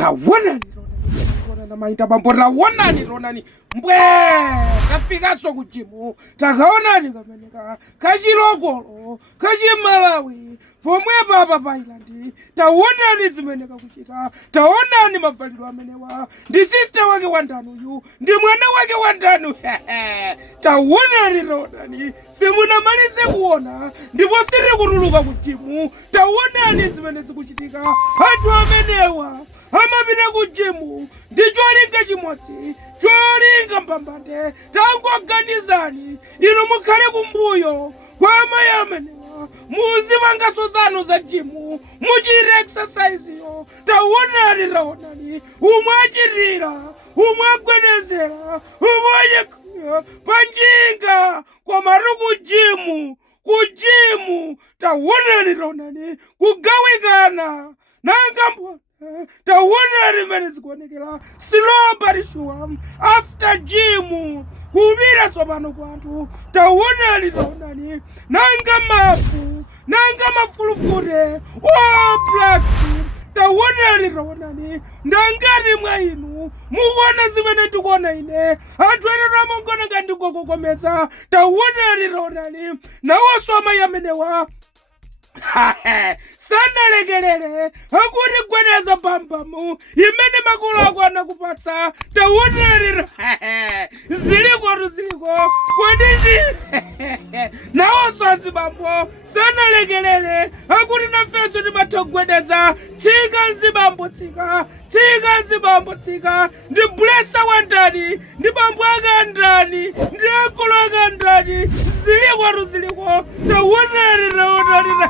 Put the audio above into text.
Taonani na mainda bambo taonani mbwe kafika so kujimu takaonani kameneka kachilokolo kachimalawi pomwe baba bailandi taonani zimeneka kuchita taonani mavaliro amenewa ndi sister wake wandani uyu ndi mwana wake wandani taonani simunamalize kuona ndipo siri kutuluka kujimu taonani zimene zikuchitika anthu amenewa amapita kujimu ndi cholinga chimodzi cholinga mbambande tangoganizani inu mukhale kumbuyo kwa amayi amenewa muzimangaso zanu za jimu muchite exercise yo taonani umwe achitira umwe agwedezera umwe achikira panjinga kwamatu kujimu taonani kugawikana nanga taonani mene zikuonekera slow but sure after gym kubira tsopano kwanthu taonani nanga mafu nanga mafulufute black taonani ndangati mwa inu mukuona zimene ndikuona ine anthu ena ramongona ngandikokokomeza taonani nawonso amayi amenewa sanalekelele akuti gwedeza bambamu imene makolo ako anakupatsa taonani ziliko kodi nawonso azibambo sanalekelele akuti nafenso timatha kugwedeza tsika nzibambo ndi blesa wandani ndi bambo akandani ndi akolo akandani ziliko taonani